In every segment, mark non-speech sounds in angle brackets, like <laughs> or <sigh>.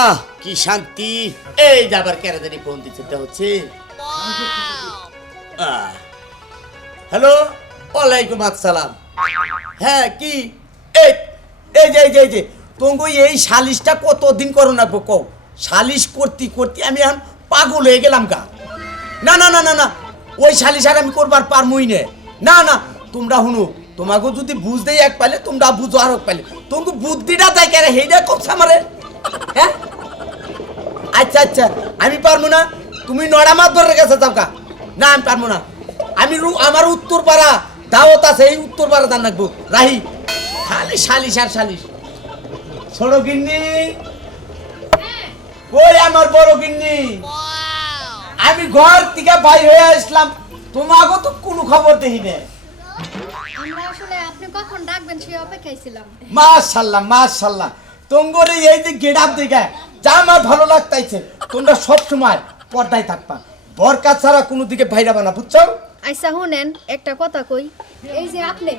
আহ কি শান্তি। এই যাবার কেরাদানি ফোন দিচ্ছে হচ্ছে। হ্যালো ওয়ালাইকুম আসসালাম। হ্যাঁ কি? এই এই যে এই যে তোমাকে এই সালিশটা কতদিন করো না কও সালিশ করতে করতে আমি এখন পাগল হয়ে গেলাম গা। না না না না না ওই সালিশ আর আমি করবার পারমই নে। না না তোমরা শুনো তোমাকে যদি বুঝতেই এক পাইলে তোমরা বুঝো আর এক পাইলে। তোমাকে বুদ্ধিটা দেয় কেন হেইটা করছে আমারে। হ্যাঁ? আচ্ছা আচ্ছা আমি পারব না। তুমি নড়া ধরে গেছে যাবকা না আমি পারব না। আমি আমার উত্তর পাড়া দাওয়াত আছে এই উত্তর পাড়া দান রাখব। রাহি খালি সালিশ আর সালিশ। ছোট গিন্নি। ওই আমার বড় গিন্নি? আমি ঘর থেকে বাইর হয়ে আসলাম। তোমাকে তো কোনো খবর দেখি না আমরা আসলে আপনি কখন ডাকবেন সেই অপেক্ষায় ছিলাম। মাশাল্লাহ মাশাল্লাহ। তোমগরে এই যে গেডাপ দেখে যা আমার ভালো লাগতাইছে তোমরা সব সময় পর্দায় থাকবা। বরকা ছাড়া কোনো দিকে বাইরাবা না বুঝছ? আইসা শুনেন একটা কথা কই। এই যে আপনি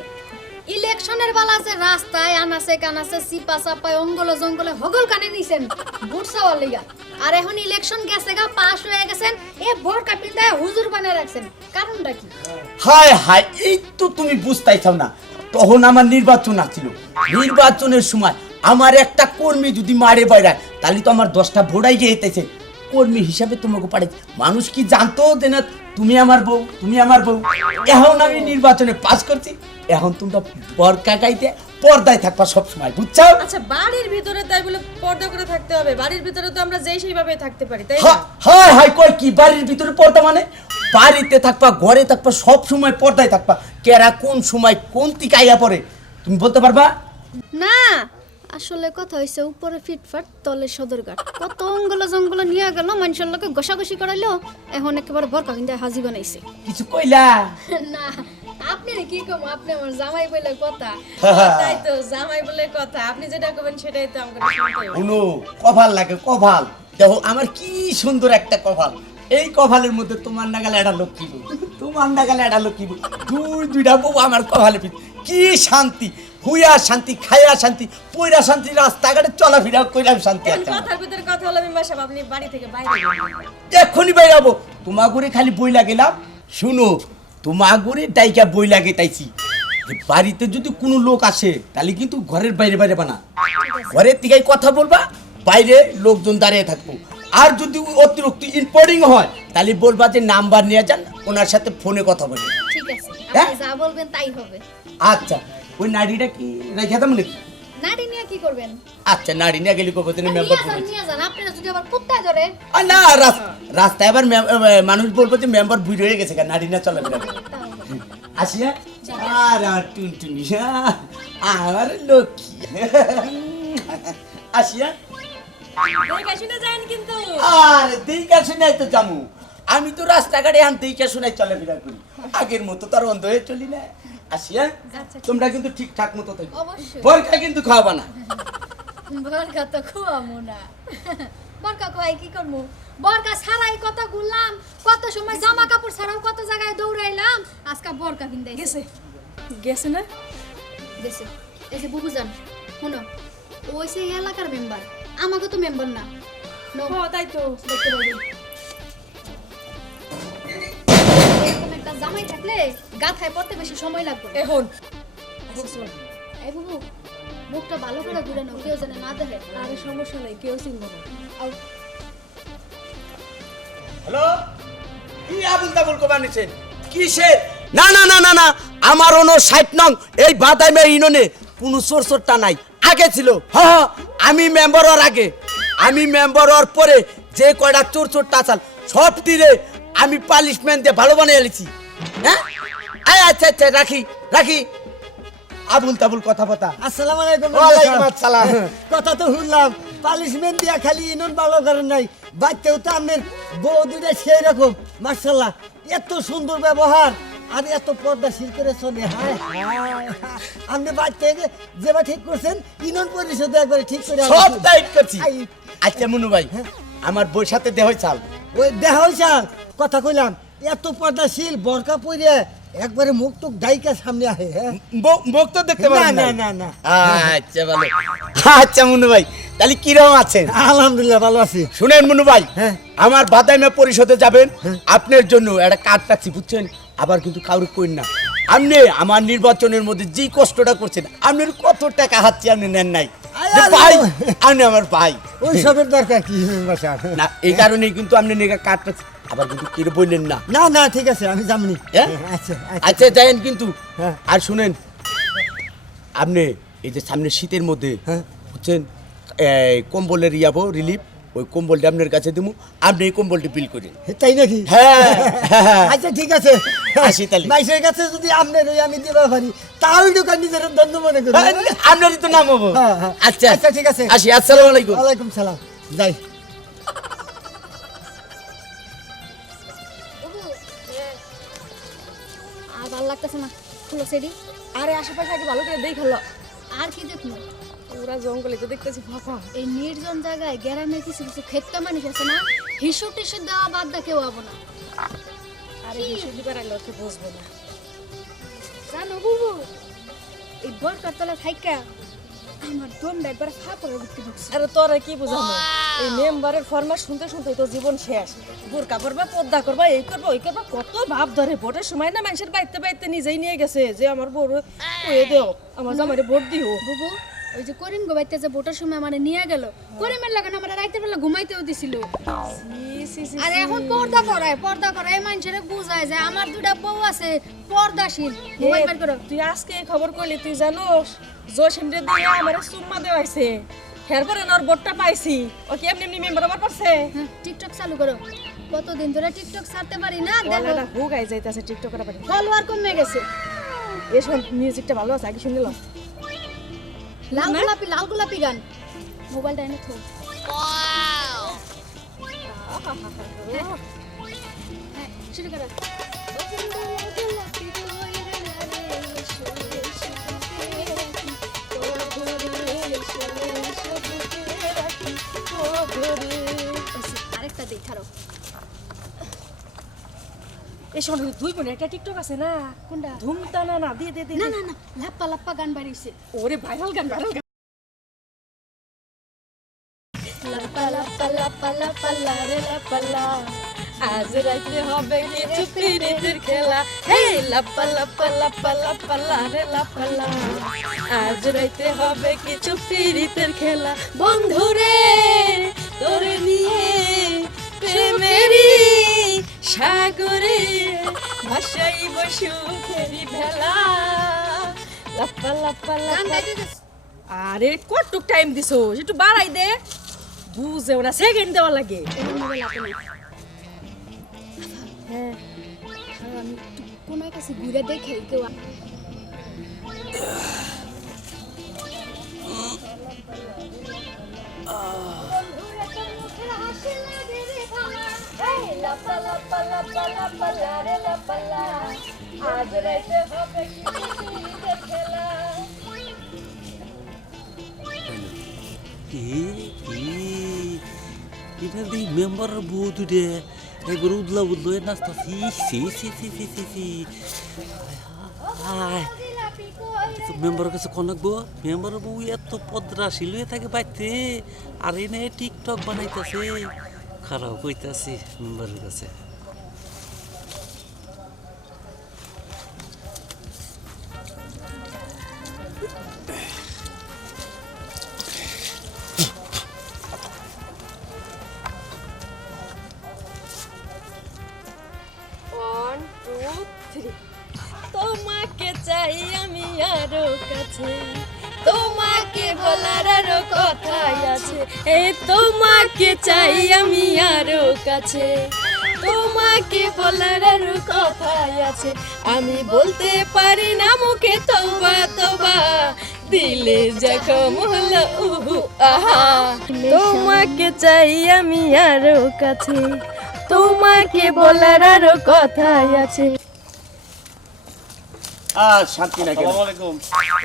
ইলেকশনের বেলা আছে রাস্তায় আনাছে কানাছে সিপা চাপায় অঙ্গলে জঙ্গলে হগল কানে নিছেন ভোট চাওয়ার লিগা। আর এখন ইলেকশন গেছে গা পাস হয়ে গেছেন এ বরকা পিন্দায় হুজুর বানিয়ে রাখছেন। কারণটা কি? হায় হায় এই তো তুমি বুঝতেইছাও না। তখন আমার নির্বাচন আছিল নির্বাচনের সময় আমার একটা কর্মী যদি মারে বাইরায় তাহলে তো আমার দশটা গিয়ে যেতেছে কর্মী হিসাবে তোমাকে পারে। মানুষ কি জানতো যে না তুমি আমার বউ তুমি আমার বউ। এখন আমি নির্বাচনে পাস করছি। এখন তোমরা বর কাকাইতে পর্দায় থাকবা সবসময় বুঝছ আচ্ছা বাড়ির ভিতরে তাই বলে পর্দা করে থাকতে হবে। বাড়ির ভিতরে তো আমরা যেই সেইভাবে থাকতে পারি তাই না? হা- হায় হায় কই কি? বাড়ির ভিতরে পর্দা মানে? বাড়িতে থাকবা ঘরে থাকবা সব সময় পর্দায় থাকবা। কেরা কোন সময় কোন দিকে আইয়া পড়ে তুমি বলতে পারবা? না আসলে কথা হইছে উপরে ফিটফাট তলে সদরঘাট। কত অঙ্গল জঙ্গল নিয়ে গেল মানুষের লোকে ঘষাঘষি করাইলো এখন একেবারে বরকা কিন্তু হাজি বানাইছে। কিছু কইলা? <laughs> না আপনি কি কম? আপনি আমার জামাই বলে কথা। তাই তো জামাই বলে কথা। আপনি যেটা করবেন সেটাই তো আমাকে শুনতে কপাল লাগে কপাল। দেখো আমার কি সুন্দর একটা কপাল। এই কপালের মধ্যে তোমার নাগালে একটা লক্ষ্মী বউ। তোমার নাগালে একটা লক্ষ্মী বউ। দুই দুইটা বউ আমার কপালে পিঠ কি শান্তি। হুইয়া শান্তি খাইয়া শান্তি পয়রা শান্তি রাস্তাঘাটে চলাফেরা কইরা শান্তি এখন একটা কথার ভিতরে কথা হলো আমি সাহেব আপনি বাড়ি থেকে বাইরে বেরোবেন। এক্ষুনি বাইরাবো তোমার ঘরে খালি বই লাগেলাম। শুনো তোমার ঘরে ডাইকা বই লাগে তাইছি বাড়িতে যদি কোনো লোক আসে তাহলে কিন্তু ঘরের বাইরে বাইরে বানা। ঘরের দিকে কথা বলবা বাইরে লোকজন দাঁড়িয়ে থাকব। আর যদি অতিরিক্ত ইম্পোর্টিং হয় তাহলে বলবা যে নাম্বার নিয়ে যান ওনার সাথে ফোনে কথা বলে। ঠিক আছে হ্যাঁ? যা বলবেন তাই হবে। আচ্ছা। ওই নারীটা কি রেখে দাম নাকি? নারী নিয়ে কি করবেন? আচ্ছা নারী নিয়ে গেলে কবে দিনে মেম্বার যান নিয়ে যান আপনারা যদি আবার কুত্তায় ধরে। আর না রাস- রাস্তায় আবার মানুষ বলব যে মেম্বার বুড়ি হয়ে গেছে না চলে আসিয়া আর আর টুনটুনি আমার লক্ষ্মী। আসিয়া। আর দিকা শুনাই তো জামু আমি তো রাস্তাঘাটে আন দিকা শুনাই চলে ফিরা করি। আগের মতো তার অন্ধ হয়ে চলি না। আসিয়া তোমরা কিন্তু ঠিকঠাক মতো থাকো। অবশ্যই। বরকা কিন্তু খাওয়াবা না। <laughs> বরকা তো খুয়ামু না। <laughs> বরকা খুয়াই কি করব? বরকা ছাড়াই কত ঘুরলাম কত সময় জামা কাপড় ছাড়াও কত জায়গায় দৌড়াইলাম আজকে বরকা কিনতে গেছে। গেছে না? গেছে। এই যে বুবু জান শোনো ওই সেই এলাকার মেম্বার আমাকে তো মেম্বার না। তাই তো। দেখতে পারবেন জামাই থাকলে গা খায় পড়তে বেশি সময় লাগবে। এখন এই বুবু মুখটা ভালো করে ঘুরে নাও কেউ যেন না দেখে। আরে সমস্যা নাই কেউ চিনবো না। হ্যালো? কি আবুল তাবুল কবা নিছেন কিসে না না না না না আমার অন্য ষাট নং এই বাদামের ইননে কোনো সোর সোরটা নাই। আগে ছিল। হ আমি মেম্বার হওয়ার আগে। আমি মেম্বার হওয়ার পরে যে কয়টা চোর চোরটা চাল সব তীরে আমি পালিশমেন্ট দিয়ে ভালো বানিয়ে এলেছি হ্যাঁ? আচ্ছা আচ্ছা রাখি রাখি। আবুল তাবুল কথা কথা আসসালামু আলাইকুম ওয়ালাইকুম আসসালাম। কথা তো শুনলাম পালিশমেন্ট দিয়া খালি ইনন ভালো করেন নাই বাচ্চাও তো আপনার বউ দুটা সেই রকম মার্শাল্লাহ এত সুন্দর ব্যবহার আর এত পর্দাশীল করে চলে হায়। হায় আপনি বাচ্চাকে যেবা ঠিক করছেন ইনন পরিষদে একবারে ঠিক করে সব টাইট করছি। আচ্ছা মনু ভাই আমার বই সাথে দেহ চাল। ওই দেহ চাল কথা কইলাম এত পর্দাশীল বরকা পরে একবারে মুখ টুক ডাইকা সামনে আহে হ্যাঁ? মুখ তো দেখতে না পারেন না। না না আচ্ছা ভালো। আচ্ছা মুন্নু ভাই তাহলে কীরকম আছেন? আলহামদুলিল্লাহ ভালো আছি। শুনেন মনু ভাই হ্যাঁ। আমার বাদামে পরিষদে যাবেন আপনার জন্য একটা কার্ড রাখছি বুঝছেন? আবার কিন্তু কাউরে কইন না। আপনি আমার নির্বাচনের মধ্যে যে কষ্টটা করছেন আপনার কত টাকা হাতছি আপনি নেন নাই? ভাই আপনি আমার ভাই। ওই সবের দরকার কি না এই কারণেই কিন্তু আপনি নিয়ে কার্ড রাখছি। আবার কিন্তু কিরে বললেন না না না ঠিক আছে আমি যামনি হ্যাঁ? আচ্ছা আচ্ছা আচ্ছা যাইন কিন্তু হ্যাঁ। আর শুনেন আপনি এই যে সামনে শীতের মধ্যে হ্যাঁ। বুঝছেন কম্বলের ইয়াবো রিলিফ ওই কম্বলটা আপনার কাছে দেবো আপনি এই কম্বলটি বিল করেন তাই নাকি হ্যাঁ, হ্যাঁ। আচ্ছা ঠিক আছে আসি তাহলে। মাইসের কাছে যদি আপনার ওই আমি দিবা পারি তাহলে দোকান নিজের ধন্য মনে করি হ্যাঁ, আপনারই তো নাম হব হ্যাঁ, হ্যাঁ। আচ্ছা আচ্ছা, ঠিক আছে। আসি আসসালামু আলাইকুম ওয়ালাইকুম সালাম যাই লাগতেছে না খুলো সেডি আরে আশেপাশে আগে ভালো করে দেখাল আর কি দেখব? পুরা জঙ্গলে তো দেখতেছি ফাঁকা এই নির্জন জায়গায় গ্রামে কিছু কিছু ক্ষেত্রে মানুষ আছে না হিসু টিসু দেওয়া বাদ দা কেউ আবো না। আরে হিসু দিবার আগে ওকে বুঝব না। জানো বুবু এই বরকার তলা থাইকা আমার দমটা একবার ফাপড়ের ভিতরে ঢুকছে। আরে তোরা কি বুঝানো এই মেম্বারের ফরমাস শুনতে শুনতে তো জীবন শেষ। বোরকা করবা পদ্মা করবা এই করবা ওই করবা কত ভাব ধরে ভোটের সময় না মানুষের বাইতে বাইতে নিজেই নিয়ে গেছে যে আমার বড় কয়ে দেও আমার জামাইরে ভোট দিও। বুবু ওই যে করিম গো বাইতে যে ভোটের সময় মানে নিয়ে গেল করিমের লাগানো আমার রাইতের বেলা ঘুমাইতেও দিছিল। আর এখন পর্দা করায় পর্দা করায় মানুষের বুঝায় যে আমার দুটা বউ আছে পর্দাশীল। মোবাইল বের করো। তুই আজকে এই খবর করলি তুই জানোস জসিম রে দিয়ে আমার চুম্মা দেওয়াইছে। এরপরে নর ভোটটা পাইছি। ও কি এমনি এমনি মেম্বার আমার পারছে? হ্যাঁ, টিকটক চালু করো। কতদিন ধরে টিকটক ছাড়তে পারি না দেখো। গলাটা হুগাই যাইতাছে টিকটকের বাড়ি ফলোয়ার কমে গেছে। এসব মিউজিকটা ভালো আছে আগে শুনে লো লাল গোলাপি লাল গোলাপি গান। মোবাইলটা এনে থো। হ্যাঁ, শুরু করো। আরেকটা এই শোন দুই বোনের একটা টিকটক আছে না কোনটা ধুমতা না না দিয়ে দে দে না না না লাপ্পা লাপ্পা গান বাড়িছে ওরে ভাইরাল গান ভাইরাল গান লাপ্পা লাপ্পা লাপ্পা লাপ্পা লা রে লাপ্পা লা আজ রাতে হবে কিছু পিরিতের খেলা হে লাপ্পা লাপ্পা লাপ্পা লাপ্পা লা রে লাপ্পা লা আজ রাতে হবে কিছু পিরিতের খেলা বন্ধুরে তোরে নিয়ে প্রেমেরই সাগরে ভাসাই বসু ফেরি ভেলা। লাপ্পা লাপ্পা লাপ্পা। আরে কতটুক টাইম দিছো? একটু বাড়াই দে। বুঝে ওরা সেকেন্ড দেওয়া লাগে। হ্যাঁ। আমি কোনো কাছে ঘুরে দেখে কেউ আ- কি কি এটা দি মেম্বারের বউ দুটে একবার উদলা উদলো নাস্তা সি সি সি সি সি সি সি তো মেম্বারের কাছে কোন লাগবো মেম্বারের বউ এত পদ্রা শিলুয়ে থাকে বাইতে, আর এনে টিকটক বানাইতেছে। খারাপ কইতাছি মেম্বারের কাছে। তোমাকে চাই আমি আরও কাছে। তোমাকে বলার আরও কথাই আছে। এ তোমাকে চাই আমি আরও কাছে। তোমাকে বলার আরও কথাই আছে। আমি বলতে পারি না মুখে তোবা তোবা দিলে জখম হলো উহু, আহা। তোমাকে চাই আমি আরও কাছে। তোমাকে বলার আরও কথাই আছে। আর শান্তি না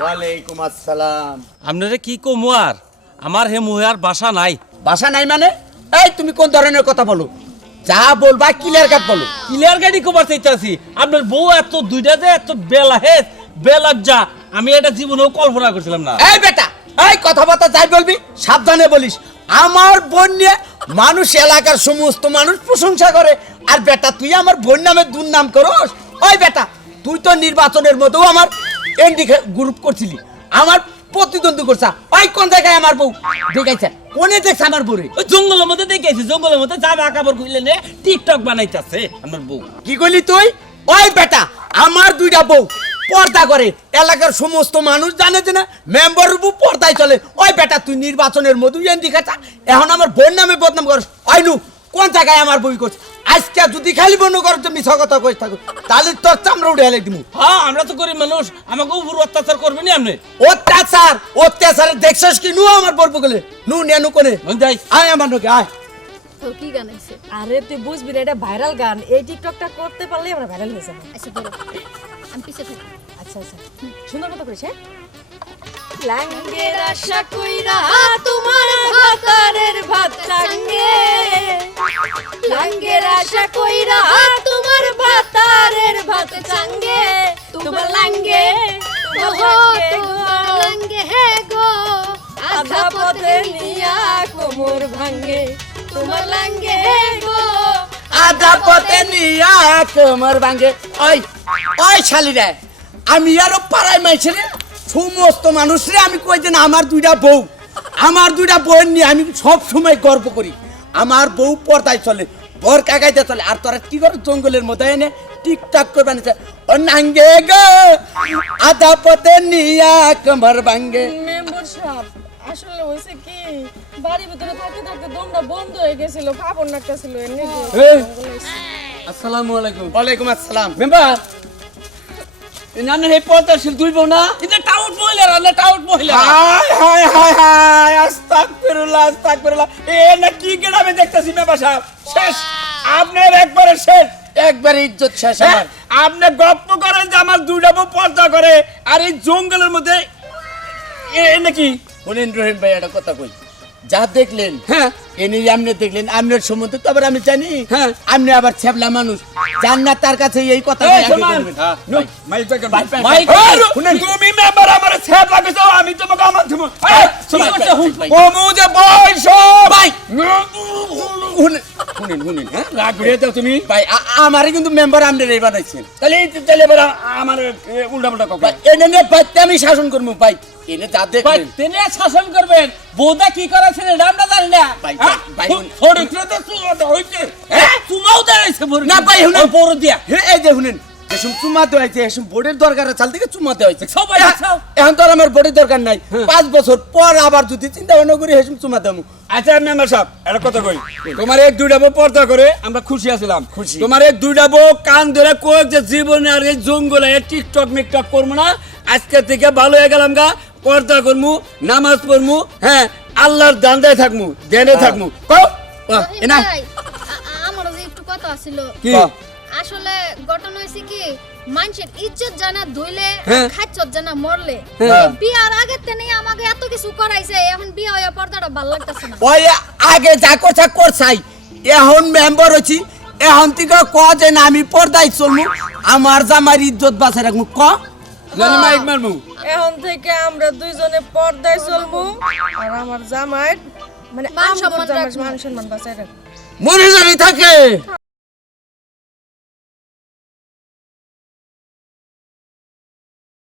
ওয়ালাইকুম আসসালাম। আপনারা কি কমু আর? আমার হে মুহার বাসা নাই। বাসা নাই মানে? এই তুমি কোন ধরনের কথা বলো? যা বলবা ক্লিয়ার কাট বলো। ক্লিয়ার গাড়ি কবার চাইতাছি। আপনার বউ এত দুইটা যে এত বেলা হেস বেলাজ্জা আমি এটা জীবনেও কল্পনা করছিলাম না। এই বেটা এই কথাবার্তা যাই বলবি সাবধানে বলিস। আমার বোন নিয়ে মানুষ এলাকার সমস্ত মানুষ প্রশংসা করে। আর বেটা তুই আমার বোন নামে দুর্নাম করস? ওই বেটা তুই তো নির্বাচনের মধ্যেও আমার এনডি গ্রুপ করছিলি। আমার প্রতিদ্বন্দ্বী করছা। ওই কোন জায়গায় আমার বউ? দেখাইছে। কোনে দেখছে আমার বউরে? ওই জঙ্গলের মধ্যে দেখেছি জঙ্গলের মধ্যে জামা কাপড় খুলে নে টিকটক বানাইতাছে আমার বউ। কি করলি তুই? ওই বেটা আমার দুইটা বউ পর্দা করে। এলাকার সমস্ত মানুষ জানে যে না মেম্বার বউ পর্দায় চলে। ওই বেটা তুই নির্বাচনের মধু এন্দি খাতা এখন আমার বোন নামে বদনাম করস। ওই নু কোন জায়গায় আমার বই করছ? আজকে যদি খালি বন্ধ করো তো মিছা কথা কইস থাকো তাহলে তোর চামড়া উঠে হেলে দিমু। হ্যাঁ আমরা তো গরিব মানুষ আমাকে উপর অত্যাচার করবে নি আপনি? অত্যাচার? অত্যাচারে দেখছস কি? নু আমার বলব গেলে নু নিয়ে নু কোনে। যাই। আয় আমার নোকে আয়। তো কি গান আছে? আরে তুই বুঝবি না এটা ভাইরাল গান। এই টিকটকটা করতে পারলে আমরা ভাইরাল হয়ে যাব। আচ্ছা আমি পিছে থাকি। আচ্ছা আচ্ছা। সুন্দর মতো করিস হ্যাঁ? লাঙ্গের আশা কইরা তোমার ভাতারের ভাত টাঙ্গে লাঙ্গের আশা কইরা তোমার ভাতারের ভাত টাঙ্গে তোমার লাঙ্গে ওহো তোমার লাঙ্গে হে গো। আধা পথে নিয়া কোমর ভাঙ্গে। তোমার লাঙ্গে হে গো। আধা পথে নিয়া কোমর ভাঙ্গে। ওই ওই শালিরা আমি আরও পাড়ায় মাইছে রে। সমস্ত মানুষরে আমি কই যে না, আমার দুইটা বউ। আমার দুইটা বউ নিয়ে আমি সব সময় গর্ব করি। আমার বউ পর্দায় চলে বর কাকাইতে চলে আর তোরা কি করে জঙ্গলের মধ্যে এনে টিকটাক করে বানিয়েছে ও নাঙ্গে গো আধা পথে নিয়া কোমর ভাঙ্গে। মেম্বার সাহেব আসলে হয়েছে কি বাড়ির ভিতরে থাকতে থাকতে দমটা বন্ধ হয়ে গেছিল কাপড় নাকতেছিল এমনি আসসালামু আলাইকুম। ওয়ালাইকুম আসসালাম। মেম্বার না না হে পর্দাশীল তুই বউ না? এটা টাউট মহিলা না টাউট মহিলা হাই হাই হাই হাই আস্তাগফিরুল্লাহ আস্তাগফিরুল্লাহ। এ না কি দেখতেছি সাহেব? শেষ। আপনার একবারে শেষ। একবারে ইজ্জত শেষ আমার। আপনি গপ্প করেন যে আমার দুইটা বউ পর্দা করে আর এই জঙ্গলের মধ্যে এ নাকি? শুনেন রহিম ভাই একটা কথা কই। যা দেখলেন হ্যাঁ। এনে আপনি দেখলেন আপনার সম্বন্ধে তো আবার আমি জানি। হ্যাঁ। আপনি আবার ছ্যাবলা মানুষ। জান না তার কাছে এই কথা। তুমি মেম্বার আমার ছ্যাপ লাগাইছো আমি তোমাকে আমার দিব ও যে বয়স। ভাই। শুনেন শুনেন হ্যাঁ? রাগ ঘুরিয়ে দাও তুমি। ভাই আমারই কিন্তু মেম্বার আপনার এই বানাইছেন। তাহলে তাহলে এবার আমার উল্টা পাল্টা কথা। এনে নিয়ে বাইতে আমি শাসন করব ভাই। এনে যা ভাই তেনে শাসন করবেন। বৌদা কি করেছেন এটা আমরা জানি না। ভাই, হ্যাঁ? ভাই, ফো- তো হইছে। হ্যাঁ? চুমাও দাঁড়াইছে না, ভাই। ওই বড় দিয়া। হে এই যে শুনেন। এসব চুমা দেওয়া হয়েছে এসব বোর্ডের দরকার চাল থেকে চুমা দেওয়া হয়েছে। সবাই এখন তো আর আমার বোর্ডের দরকার নাই। পাঁচ বছর পর আবার যদি চিন্তা ভাবনা করি এসব চুমা দেবো। আচ্ছা মেম্বার সাহেব একটা কথা কই। তোমার এক দুইটা বউ পর্দা করে আমরা খুশি আছিলাম। খুশি। তোমার এক দুইটা বউ কান ধরে কয়েক যে জীবনে আর এই জঙ্গলে এই টিকটক মিকটক করব না আজকে থেকে ভালো হয়ে গেলাম গা পর্দা করমু নামাজ পড়মু হ্যাঁ আল্লাহর দান্দায় থাকমু দেনে থাকমু। কও? আ- আমারও একটু কথা ছিল কি? আসলে ঘটনা হয়েছে কি মানুষের ইজ্জত জানা ধুইলে হ্যাঁ। খাচ্ছত জানা মরলে। হ্যাঁ। বিয়ার আগের তেনে আমাকে এত কিছু করাইছে এখন বিয়ে হয়ে পর্দাটা ভালো লাগতেছে না। ওই আগে যা করছা করছাই। এখন মেম্বার হচ্ছি এখন থেকে ক যে না আমি পর্দায় চলমু আমার জামার ইজ্জত বাঁচাই রাখমু ক? জানি মাইক মারমু। এখন থেকে আমরা দুইজনে পর্দায় চলবো আর আমার জামাইয়ের মানে মান সম্মান মান সম্মান বাঁচাই রাখব মনে জানি থাকে।